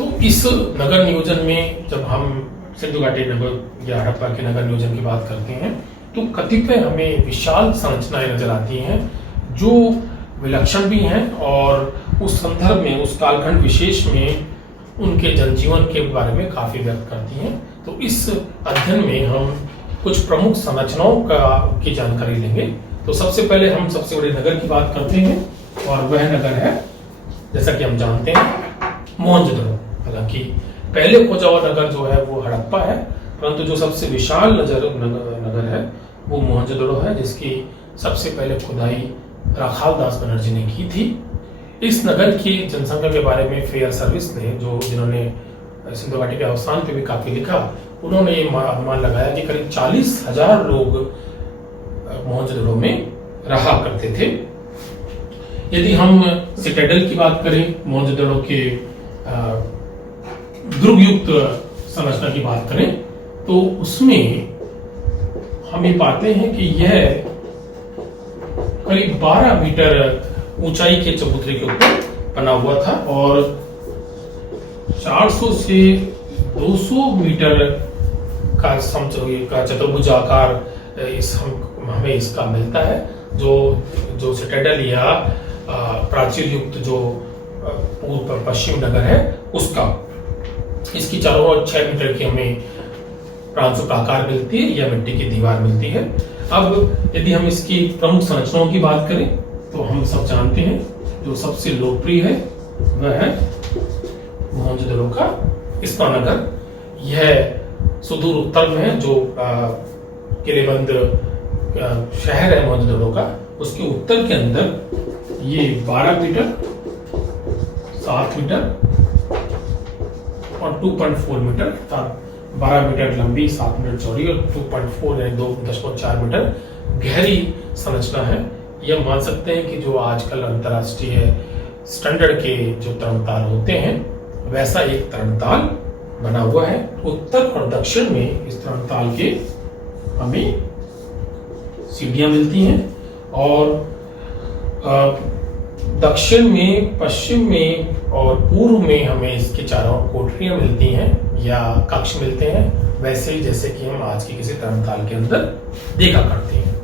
तो इस नगर नियोजन में जब हम सिंधु घाटी नगर या हड़प्पा के नगर नियोजन की बात करते हैं तो कतिपय हमें विशाल संरचनाएं नजर आती हैं जो विलक्षण भी हैं और उस संदर्भ में, उस कालखंड विशेष में उनके जनजीवन के बारे में काफी व्यक्त करती हैं। तो इस अध्ययन में हम कुछ प्रमुख संरचनाओं की जानकारी लेंगे। तो सबसे पहले हम सबसे बड़े नगर की बात करते हैं और वह नगर है, जैसा कि हम जानते हैं, मोहनजोदड़ो। हालांकि पहले खोजा हुआ नगर जो है वो हड़प्पा है, परंतु जो सबसे विशाल नगर है वो मोहनजोदड़ो है, जिसकी सबसे पहले खुदाई राखाल दास बनर्जी ने की थी। इस नगर की जनसंख्या के बारे में फेयर सर्विस ने, जिन्होंने सिंधु घाटी के अवसान पे भी काफी लिखा, उन्होंने ये अनुमान लगाया कि करीब 40,000 लोग मोहनजोदड़ो में रहा करते थे। यदि हम सिटाडेल की बात करें, मोहनजोदड़ो के दुर्गयुक्त संरचना की बात करें, तो उसमें हम ये पाते हैं कि यह करीब 12 मीटर ऊंचाई के चबूतरे के ऊपर बना हुआ था और 400 से 200 मीटर का चतुर्भुजाकार हमें इसका मिलता है। जो सिटाडेल या प्राचीर युक्त जो पूर्व पश्चिम नगर है उसका, इसकी चारों ओर 6 मीटर की हमें प्रांशुकाकार मिलती है या मिट्टी की दीवार मिलती है। अब यदि हम इसकी प्रमुख संरचनाओं की बात करें तो हम सब जानते हैं जो सबसे लोकप्रिय है वह है मोहनजोदड़ो का स्नानागार। यह सुदूर उत्तर में है, जो किलेबंद शहर है मोहनजोदड़ो का, उसके उत्तर के अंदर ये 12 मीटर, 7 मीटर और 2.4 मीटर, 12 मीटर लंबी, 7 मीटर चौड़ी और 2.4 यानी 2.4 मीटर गहरी संरचना है। यह मान सकते हैं कि जो आजकल अंतर्राष्ट्रीय स्टैंडर्ड के जो तरणताल होते हैं वैसा एक तरणताल बना हुआ है। उत्तर और दक्षिण में इस तरणताल के हमें सीढ़ियां मिलती हैं और दक्षिण में, पश्चिम में और पूर्व में हमें इसके चारों कोठरियां मिलती हैं या कक्ष मिलते हैं, वैसे ही जैसे कि हम आज की किसी तरणताल के अंदर देखा करते हैं।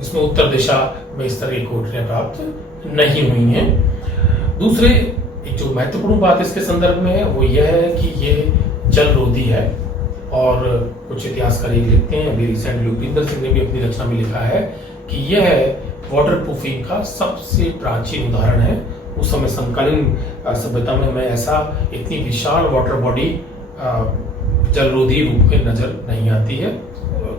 इसमें उत्तर दिशा में इस तरह की कोठरियां प्राप्त नहीं हुई हैं। दूसरे एक जो महत्वपूर्ण बात इसके संदर्भ में है वो यह है कि ये जलरोधी है और कुछ इतिहासकार ये लिखते हैं, अभी रिसेंटली उपिंदर सिंह ने भी अपनी रचना में लिखा है कि यह वाटर प्रूफिंग का सबसे प्राचीन उदाहरण है। उस समय समकालीन सभ्यता में हमें ऐसा इतनी विशाल वाटर बॉडी जलरोधी रूप में नजर नहीं आती है।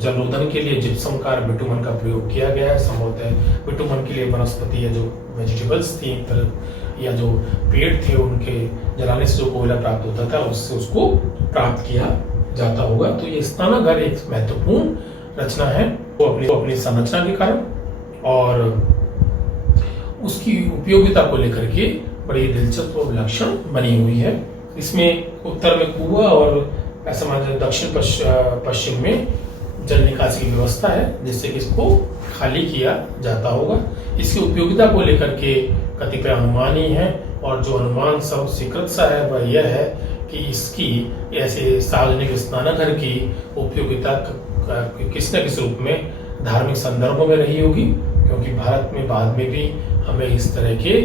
जलरोधन के लिए जिप्सम कार बिटुमन का प्रयोग किया गया है। संभवतः बिटुमन के लिए वनस्पति या जो वेजिटेबल्स थी या जो पेड़ थे उनके जलाने से जो कोयला प्राप्त होता था उससे उसको प्राप्त किया जाता होगा। तो ये स्नानागार एक महत्वपूर्ण रचना है, वो अपनी संरचना के कारण और उसकी उपयोगिता को लेकर के बड़ी दिलचस्प और विलक्षण बनी हुई है। इसमें उत्तर में कुआं और ऐसा मान दक्षिण पश्चिम में जल निकासी की व्यवस्था है जिससे कि इसको खाली किया जाता होगा। इसकी उपयोगिता को लेकर के कतिपय अनुमान ही हैं और जो अनुमान सब स्वीकृत सा है वह यह है कि इसकी ऐसे सार्वजनिक स्नानागार की उपयोगिता किसी न किसी रूप में धार्मिक संदर्भों में रही होगी, क्योंकि भारत में बाद में भी हमें इस तरह के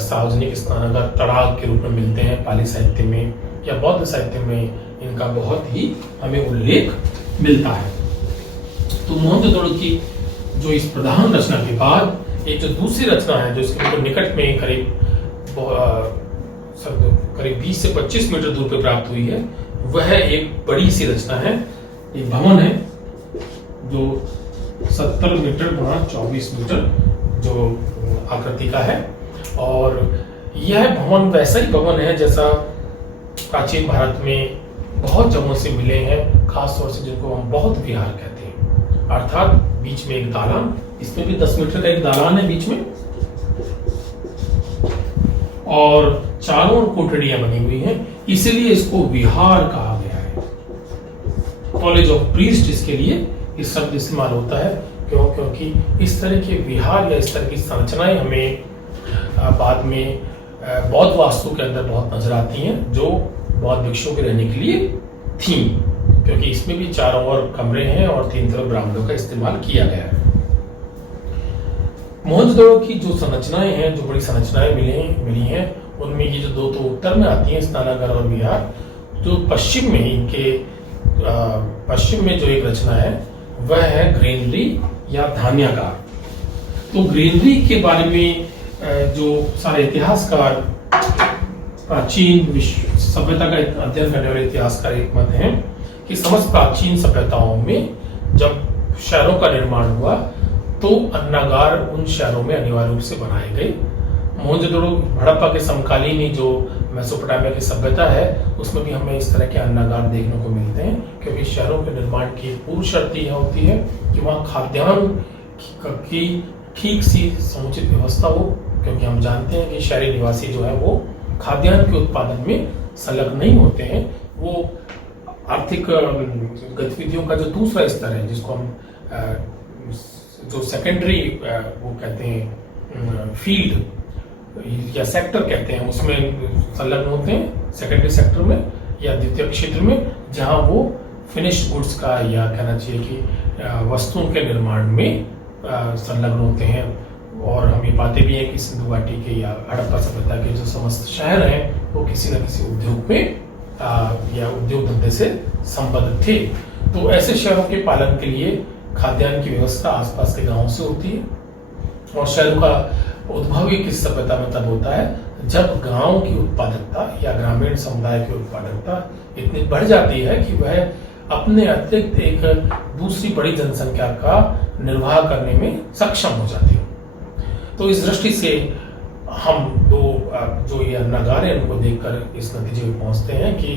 सार्वजनिक स्नानागार तड़ाग के रूप में मिलते हैं। पाली साहित्य में या बौद्ध साहित्य में इनका बहुत ही हमें उल्लेख मिलता है। तो मोहनजोदड़ो की जो इस प्रधान रचना के बाद एक जो दूसरी रचना है जो इसके बिल्कुल निकट में करीब 20 से 25 मीटर दूर पे प्राप्त हुई है, वह एक बड़ी सी रचना है। एक भवन है जो 70 मीटर गुणा 24 मीटर जो आकृति का है और यह भवन वैसा ही भवन है जैसा प्राचीन भारत में बहुत जगहों से मिले हैं, खास तौर से जिनको हम बौद्ध विहार कहते हैं। अर्थात बीच में एक दालान, इसमें भी 10 मीटर का एक दालान है बीच में और चारों कोठरियां बनी हुई हैं, इसलिए इसको विहार कहा गया है। कॉलेज ऑफ प्रीस्ट इसके लिए इस शब्द इस्तेमाल होता है। क्योंकि इस तरह के विहार या इस तरह की संरचनाएं हमें बाद में बौद्ध वास्तु के अंदर बहुत नजर आती हैं, जो बौद्ध भिक्षुओं के रहने के लिए थी, क्योंकि इसमें भी चारों ओर कमरे हैं और 3 तरफ ब्राह्मणों का इस्तेमाल किया गया है। मोहनजोदड़ो की जो संरचनाएं हैं, जो बड़ी संरचनाएं मिली हैं, उनमें ये जो 2 तो उत्तर में आती हैं, स्नानागार और विहार। जो पश्चिम में इनके पश्चिम में जो एक रचना है वह है ग्रेनरी या धान्यागार। तो ग्रेनरी के बारे में जो सारे इतिहासकार, प्राचीन विश्व सभ्यता का अध्ययन करने वाले इतिहासकार एक मत हैं कि समस्त प्राचीन सभ्यताओं में जब शहरों का निर्माण हुआ तो अन्नागार उन शहरों में अनिवार्य रूप से बनाए गए। मोहनजोदड़ो हड़प्पा के समकालीन ही जो मेसोपोटामिया की सभ्यता है उसमें भी हमें इस तरह के अन्नागार देखने को मिलते हैं, क्योंकि शहरों के निर्माण की पूर्व शर्त यह होती है कि वहाँ खाद्यान्न की ठीक सी समुचित व्यवस्था हो, क्योंकि हम जानते हैं कि शहरी निवासी जो है वो खाद्यान्न के उत्पादन में संलग्न नहीं होते हैं। वो आर्थिक गतिविधियों का जो दूसरा स्तर है, जिसको हम जो सेकेंडरी वो कहते हैं फील्ड या सेक्टर कहते हैं, उसमें संलग्न होते हैं, सेकेंडरी सेक्टर में या द्वितीय क्षेत्र में, जहां वो फिनिश्ड गुड्स का या कहना चाहिए कि वस्तुओं के निर्माण में संलग्न होते हैं। और हम ये पाते भी हैं कि सिंधु घाटी के या हड़प्पा सभ्यता के जो समस्त शहर हैं वो किसी न किसी उद्योग में या उद्योग धंधे से संबद्ध थे। तो ऐसे शहरों के पालन के लिए खाद्यान्न की व्यवस्था आसपास के गांवों से होती है, और शहरों का उद्भव किस सभ्यता में तब होता है जब गांव की उत्पादकता या ग्रामीण समुदाय की उत्पादकता इतनी बढ़ जाती है कि वह अपने अतिरिक्त एक दूसरी बड़ी जनसंख्या का निर्वाह करने में सक्षम हो जाती है। तो इस दृष्टि से हम दो जो ये अन्नागार है उनको देखकर इस नतीजे में पहुंचते हैं कि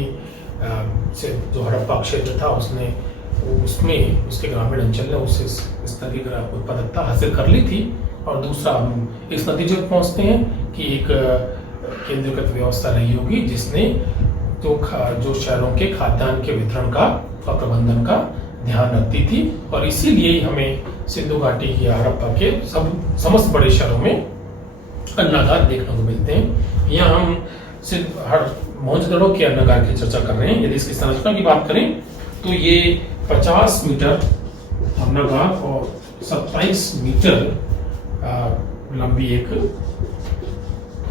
जो हड़प्पा क्षेत्र था उसमें उसके ग्रामीण अंचल ने उससे इस तरह की उत्पादकता हासिल कर ली थी। और दूसरा हम इस नतीजे में पहुंचते हैं कि एक केंद्रीकृत व्यवस्था रही होगी जिसने जो शहरों के खाद्यान्न के वितरण का और प्रबंधन का ध्यान रखती थी, और इसीलिए हमें सिंधु घाटी की हड़प्पा के समस्त बड़े शहरों में अन्नागार देखने को मिलते हैं। यहाँ हम सिर्फ मोहनजोदड़ो के अन्नागार की चर्चा कर रहे हैं। यदि इसकी संरचना की बात करें तो ये 50 मीटर अन्नागार और 27 मीटर लंबी एक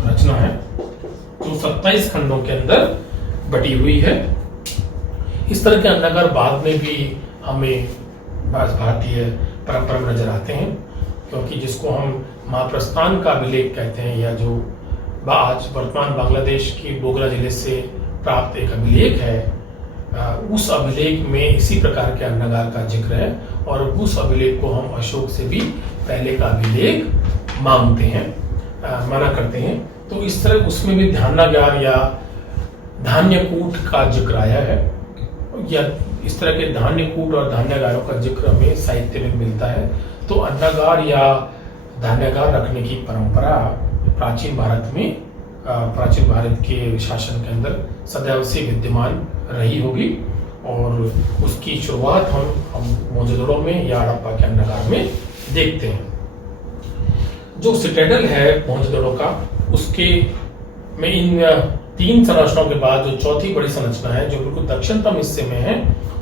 रचना है जो 27 खंडों के अंदर बटी हुई है। इस तरह के अन्नागार बाद में भी हमें भारतीय परंपरा में नजर आते हैं, क्योंकि जिसको हम महाप्रस्थान का अभिलेख कहते हैं, या जो आज वर्तमान बांग्लादेश की बोगरा जिले से प्राप्त एक अभिलेख है, उस अभिलेख में इसी प्रकार के अन्नागार का जिक्र है, और उस अभिलेख को हम अशोक से भी पहले का अभिलेख मानते हैं, माना करते हैं। तो इस तरह उसमें भी धान्यागार या धान्यकूट का जिक्र आया है, या इस तरह के धान्यकूट और धान्यागारों का जिक्र हमें साहित्य में मिलता है। तो अन्नागार या धान्यागार रखने की परंपरा प्राचीन भारत के शासन के अंदर सदैव से विद्यमान रही होगी, और उसकी शुरुआत हम मोहनजोदड़ो में या हड़प्पा के अन्नागार में देखते हैं। जो सिटाडेल है मोहनजोदड़ो का, उसके में इन 3 संरचनाओं के बाद जो चौथी बड़ी संरचना है जो बिल्कुल दक्षिणतम हिस्से में है,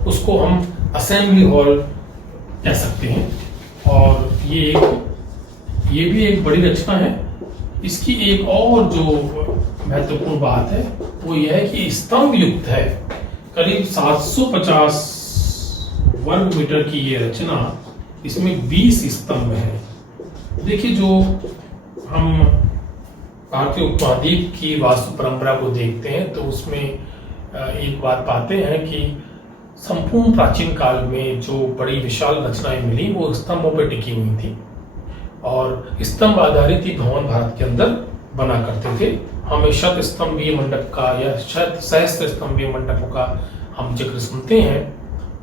उसको हम असेंबली हॉल कह सकते हैं। और ये भी एक बड़ी रचना है। इसकी एक और जो महत्वपूर्ण बात है वो यह है कि स्तंभ युक्त है। करीब 750 वर्ग मीटर की ये रचना, इसमें 20 स्तंभ है। देखिए, जो हम भारतीय उपमहाद्वीप की वास्तु परंपरा को देखते हैं तो उसमें एक बात पाते हैं कि संपूर्ण प्राचीन काल में जो बड़ी विशाल रचनाएं मिली वो स्तंभों पर टिकी हुई थी, और स्तंभ आधारित ही भवन भारत के अंदर बना करते थे। हमें शत स्तंभीय मंडप का या सहस्त्र स्तंभीय मंडपों का हम जिक्र सुनते हैं।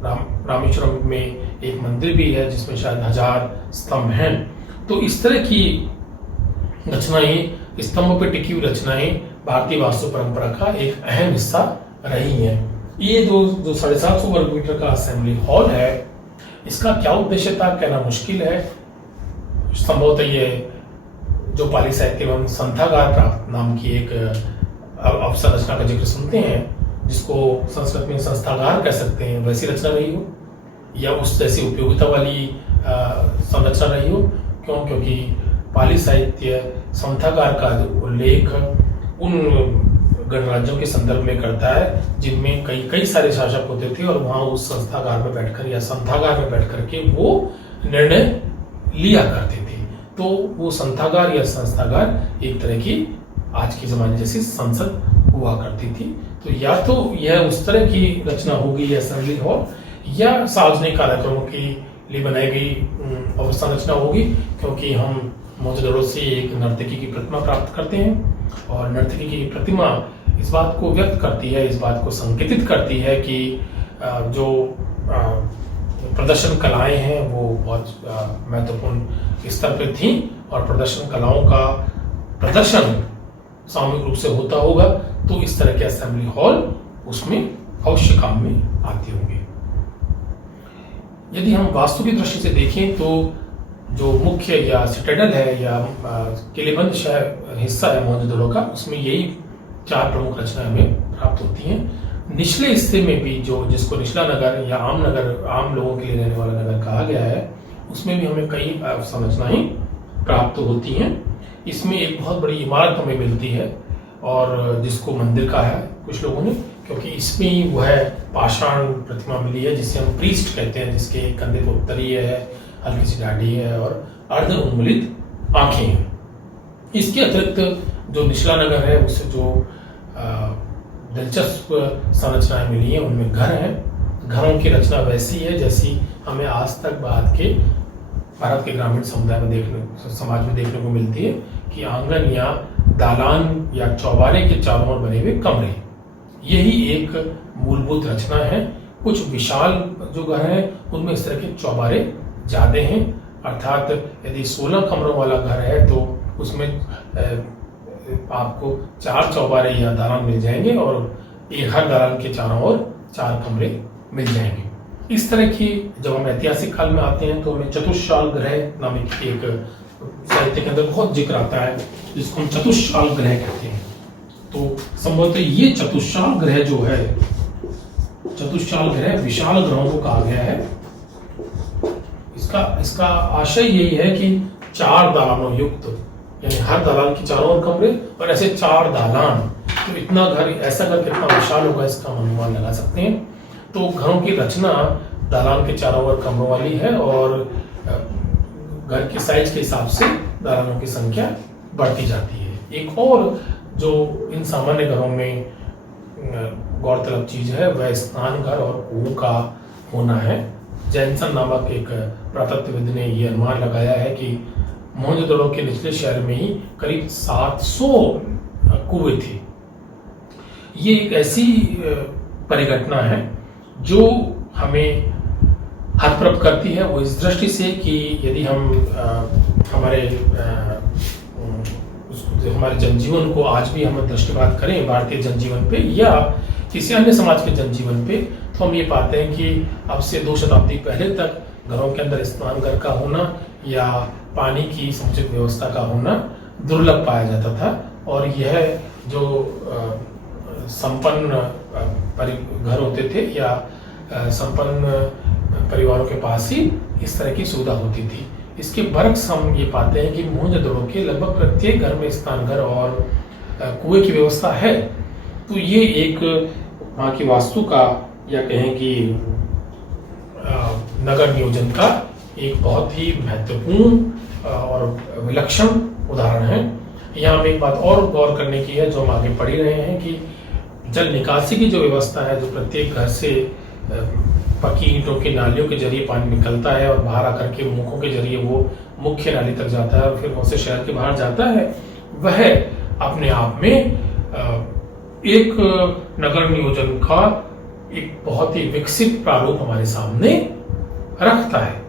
रामेश्वरम में एक मंदिर भी है जिसमें शायद 1000 स्तंभ हैं। तो इस तरह की रचनाएं, स्तंभों पर टिकी हुई रचनाएं भारतीय वास्तु परंपरा का एक अहम हिस्सा रही हैं। ये जो 750 वर्ग मीटर का असेंबली हॉल है, इसका क्या उद्देश्य था कहना मुश्किल है। संभवतः ये जो पाली साहित्य एवं संथागार प्राप्त नाम की एक अवसंरचना का जिक्र सुनते हैं, जिसको संस्कृत में संस्थागार कह सकते हैं, वैसी रचना रही हो या उस जैसी उपयोगिता वाली संरचना रही हो। क्यों? क्योंकि पाली साहित्य संथागार का उल्लेख उन गणराज्यों के संदर्भ में करता है जिनमें कई सारे शासक होते थे और वहां उस संस्थागार में बैठकर या संथागार में बैठकर के वो निर्णय लिया करते थे। तो वो संथागार या संस्थागार एक तरह की आज के जमाने जैसी संसद हुआ करती थी। तो या तो यह उस तरह की रचना होगी या असेंबली हॉल, या सार्वजनिक कार्यक्रमों के लिए बनाई गई अवसंरचना होगी, क्योंकि हम मोहनजोदड़ो से एक नर्तकी की प्रतिमा प्राप्त करते हैं और नर्तकी की प्रतिमा इस बात को व्यक्त करती है, इस बात को संकेतित करती है कि जो प्रदर्शन कलाएं हैं वो बहुत महत्वपूर्ण स्तर पर थी और प्रदर्शन कलाओं का प्रदर्शन सामूहिक रूप से होता होगा, तो इस तरह के असेंबली हॉल उसमें अवश्य काम में आते होंगे। यदि हम वास्तु की दृष्टि से देखें तो जो मुख्य या सिटाडेल है या किलेबंद हिस्सा है मोहनजोदड़ो का, उसमें यही 4 प्रमुख रचनाएं हमें प्राप्त होती हैं। निचले हिस्से में भी जो जिसको निचला नगर या आम नगर, आम लोगों के लिए रहने वाला नगर कहा गया है, उसमें भी हमें कई संरचनाएं प्राप्त होती हैं। इसमें एक बहुत बड़ी इमारत हमें मिलती है और जिसको मंदिर कहा है कुछ लोगों ने, क्योंकि इसमें वह पाषाण प्रतिमा मिली है जिसे हम प्रीस्ट कहते हैं, जिसके कंधे पर उत्तरीय है, हल्की सी दाढ़ी है और अर्ध उन्मूलित आंखें हैं। इसके अतिरिक्त जो निचला नगर है उससे जो दिलचस्प संरचनाएं मिली हैं उनमें घर हैं। घरों की रचना वैसी है जैसी हमें आज तक भारत के ग्रामीण समाज में देखने को मिलती है कि आंगन या दालान या चौबारे के चारों ओर बने हुए कमरे, यही एक मूलभूत रचना है। कुछ विशाल जो घर हैं उनमें इस तरह के चौबारे ज्यादा हैं, अर्थात यदि 16 कमरों वाला घर है तो उसमें आपको 4 चौबारे या दालान मिल जाएंगे और हर दालान के चारों ओर 4 कमरे मिल जाएंगे। इस तरह की जब हम ऐतिहासिक काल में आते हैं तो हमें चतुष्शाल ग्रह नामक एक साहित्य के अंदर बहुत जिक्र आता है, जिसको हम चतुष्शाल ग्रह कहते हैं। तो संभवतः ये चतुष्शाल ग्रह जो है, चतुष्शाल ग्रह विशाल ग्रहों को कहा गया है। इसका आशय यही है कि 4 दालानों युक्त, यानी हर दालान की चारों ओर कमरे और ऐसे 4 दालान, तो इतना घर, ऐसा घर कितना विशाल होगा इसका हम अनुमान लगा सकते हैं। तो घरों की रचना दालान के चारों ओर कमरों वाली है और घर की साइज के हिसाब से दालानों की संख्या बढ़ती जाती है। एक और जो इन सामान्य घरों में गौरतलब चीज है वह स्नान घर और कुओं का होना है। जैनसन नामक एक पुरातत्वविद ने यह अनुमान लगाया है कि मोहनजोदड़ो के निचले शहर में ही करीब 700 कुएं थे। ये एक ऐसी परिघटना है जो हमें हतप्रभ करती है, वो इस दृष्टि से कि यदि हम हमारे जनजीवन को आज भी हम दृष्टिपात करें भारतीय जनजीवन पे या किसी अन्य समाज के जनजीवन पे, तो हम ये पाते हैं कि अब से 2 शताब्दी पहले तक घरों के अंदर स्नान घर का होना या पानी की समुचित व्यवस्था का होना दुर्लभ पाया जाता था और यह जो संपन्न घर होते थे या संपन्न परिवारों के पास ही इस तरह की सुविधा होती थी। इसके बरक्स हम ये पाते हैं कि मोहनजोदड़ो के लगभग प्रत्येक घर में स्नान घर और कुएं की व्यवस्था है। तो ये एक वहाँ की वास्तु का या कहें कि नगर नियोजन का एक बहुत ही महत्वपूर्ण और विलक्षण उदाहरण है। यहाँ हमें एक बात और गौर करने की है जो हम आगे पढ़ ही रहे हैं कि जल निकासी की जो व्यवस्था है, जो प्रत्येक घर से पक्की ईंटों की नालियों के जरिए पानी निकलता है और बाहर आकर के मुखों के जरिए वो मुख्य नाली तक जाता है और फिर वहां से शहर के बाहर जाता है, वह अपने आप में एक नगर नियोजन का एक बहुत ही विकसित प्रारूप हमारे सामने रखता है।